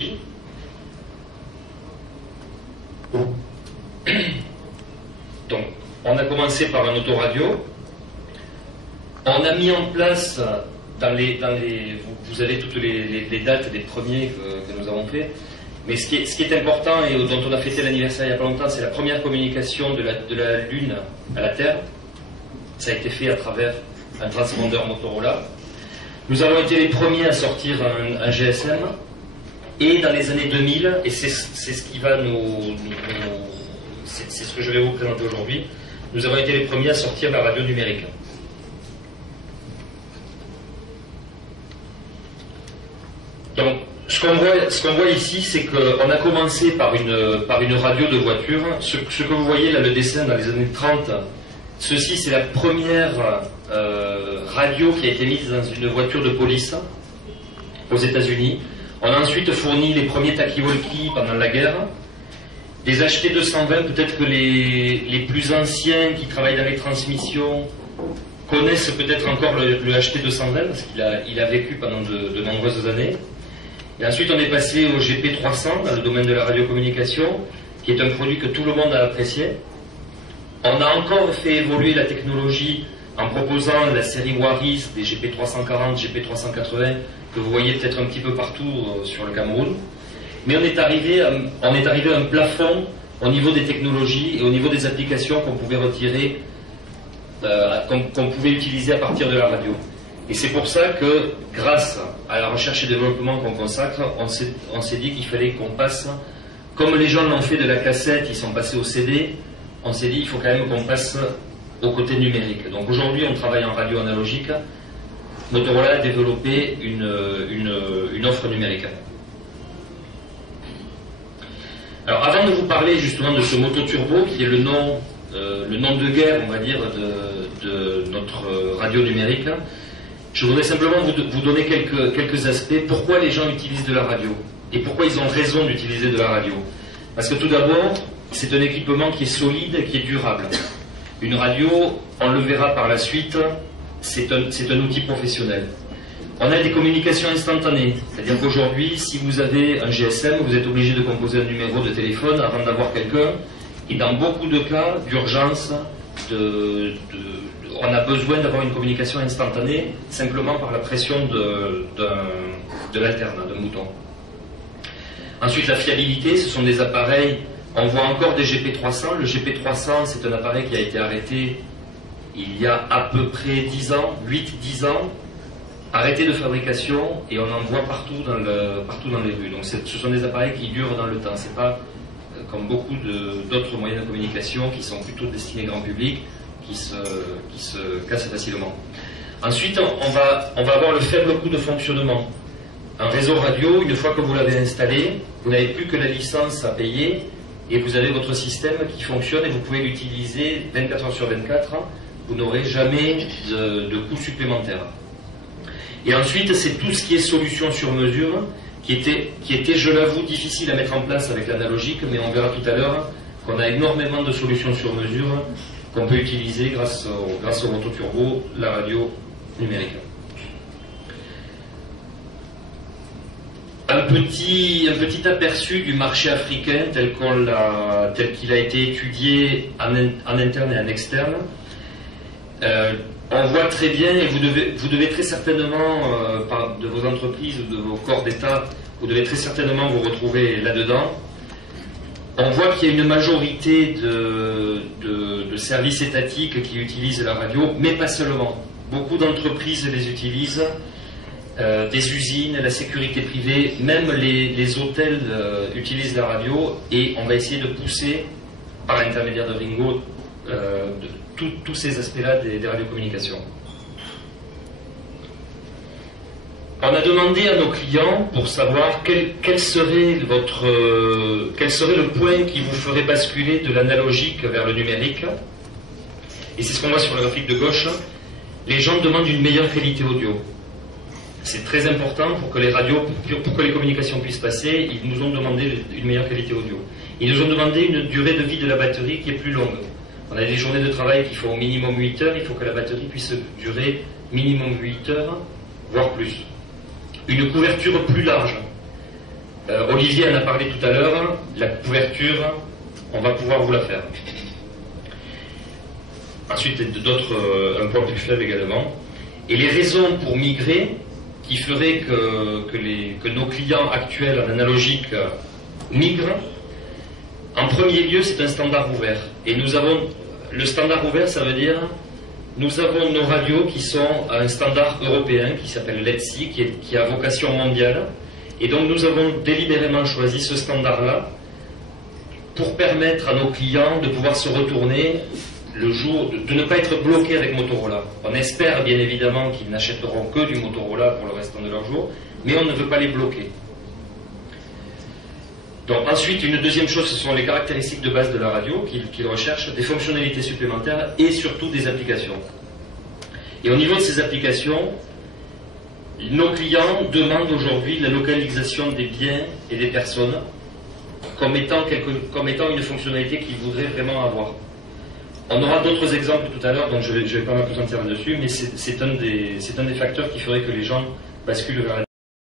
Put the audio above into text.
Donc, on a commencé par un autoradio. On a mis en place, vous avez toutes les dates des premiers que nous avons fait. Mais ce qui est important et dont on a fêté l'anniversaire il n'y a pas longtemps, c'est la première communication de la Lune à la Terre. Ça a été fait à travers un transpondeur Motorola. Nous avons été les premiers à sortir un GSM. Et dans les années 2000, et c'est ce qui va c'est ce que je vais vous présenter aujourd'hui, nous avons été les premiers à sortir la radio numérique. Donc, ce qu'on voit ici, c'est qu'on a commencé par une radio de voiture. Ce que vous voyez là, le dessin dans les années 30, ceci c'est la première radio qui a été mise dans une voiture de police aux États-Unis. On a ensuite fourni les premiers talkie-walkie pendant la guerre. Des HT220, peut-être que les plus anciens qui travaillent dans les transmissions connaissent peut-être encore le HT220 parce qu'il a vécu pendant de nombreuses années. Et ensuite on est passé au GP300 dans le domaine de la radiocommunication, qui est un produit que tout le monde a apprécié. On a encore fait évoluer la technologie en proposant la série Waris des GP340, GP380, que vous voyez peut-être un petit peu partout sur le Cameroun. Mais on est arrivé à un plafond au niveau des technologies et au niveau des applications qu'on pouvait retirer, qu'on pouvait utiliser à partir de la radio. Et c'est pour ça que, grâce à la recherche et développement qu'on consacre, on s'est dit qu'il fallait qu'on passe, comme les gens l'ont fait de la cassette, ils sont passés au CD, on s'est dit qu'il faut quand même qu'on passe au côté numérique. Donc aujourd'hui, on travaille en radio analogique. Motorola a développé une offre numérique. Alors avant de vous parler justement de ce moto turbo, qui est le nom de guerre, on va dire, de notre radio numérique, je voudrais simplement vous donner quelques aspects. Pourquoi les gens utilisent de la radio et pourquoi ils ont raison d'utiliser de la radio. Parce que tout d'abord, c'est un équipement qui est solide et qui est durable. Une radio, on le verra par la suite, c'est un outil professionnel. On a des communications instantanées, c'est-à-dire qu'aujourd'hui, si vous avez un GSM, vous êtes obligé de composer un numéro de téléphone avant d'avoir quelqu'un. Et dans beaucoup de cas d'urgence, on a besoin d'avoir une communication instantanée simplement par la pression de l'alterne, d'un mouton. Ensuite, la fiabilité, ce sont des appareils. On voit encore des GP300. Le GP300, c'est un appareil qui a été arrêté il y a à peu près 10 ans, 8-10 ans, arrêté de fabrication, et on en voit partout dans les rues. Donc ce sont des appareils qui durent dans le temps. C'est pas comme beaucoup d'autres moyens de communication qui sont plutôt destinés au grand public, qui se cassent facilement. Ensuite, on va avoir le faible coût de fonctionnement. Un réseau radio, une fois que vous l'avez installé, vous n'avez plus que la licence à payer, et vous avez votre système qui fonctionne et vous pouvez l'utiliser 24 heures sur 24. Vous n'aurez jamais de coûts supplémentaires. Et ensuite, c'est tout ce qui est solution sur mesure, qui était, je l'avoue, difficile à mettre en place avec l'analogique, mais on verra tout à l'heure qu'on a énormément de solutions sur mesure qu'on peut utiliser grâce au moto turbo, la radio numérique. Un petit aperçu du marché africain tel qu'il a été étudié en interne et en externe. On voit très bien, et vous devez très certainement, de vos entreprises ou de vos corps d'État, vous devez très certainement vous retrouver là-dedans. On voit qu'il y a une majorité de services étatiques qui utilisent la radio, mais pas seulement. Beaucoup d'entreprises les utilisent, des usines, la sécurité privée, même les hôtels utilisent la radio, et on va essayer de pousser, par l'intermédiaire de Ringo, tous ces aspects-là des radiocommunications. On a demandé à nos clients pour savoir quel serait le point qui vous ferait basculer de l'analogique vers le numérique. Et c'est ce qu'on voit sur le graphique de gauche. Les gens demandent une meilleure qualité audio. C'est très important pour que les communications puissent passer. Ils nous ont demandé une meilleure qualité audio. Ils nous ont demandé une durée de vie de la batterie qui est plus longue. On a des journées de travail qui font au minimum 8 heures, il faut que la batterie puisse durer minimum 8 heures, voire plus. Une couverture plus large. Olivier en a parlé tout à l'heure, la couverture, on va pouvoir vous la faire. Ensuite, un point plus faible également. Et les raisons pour migrer qui feraient que nos clients actuels en analogique migrent, en premier lieu, c'est un standard ouvert. Et nous avons, le standard ouvert, ça veut dire, nous avons nos radios qui sont à un standard européen qui s'appelle l'ETSI, qui a vocation mondiale. Et donc nous avons délibérément choisi ce standard-là pour permettre à nos clients de pouvoir se retourner le jour, de ne pas être bloqués avec Motorola. On espère bien évidemment qu'ils n'achèteront que du Motorola pour le restant de leur jour, mais on ne veut pas les bloquer. Donc ensuite, une deuxième chose, ce sont les caractéristiques de base de la radio qu'ils recherchent, des fonctionnalités supplémentaires et surtout des applications. Et au niveau de ces applications, nos clients demandent aujourd'hui la localisation des biens et des personnes comme étant une fonctionnalité qu'ils voudraient vraiment avoir. On aura d'autres exemples tout à l'heure, donc je vais pas m'appesantir là-dessus, mais c'est un des facteurs qui ferait que les gens basculent vers la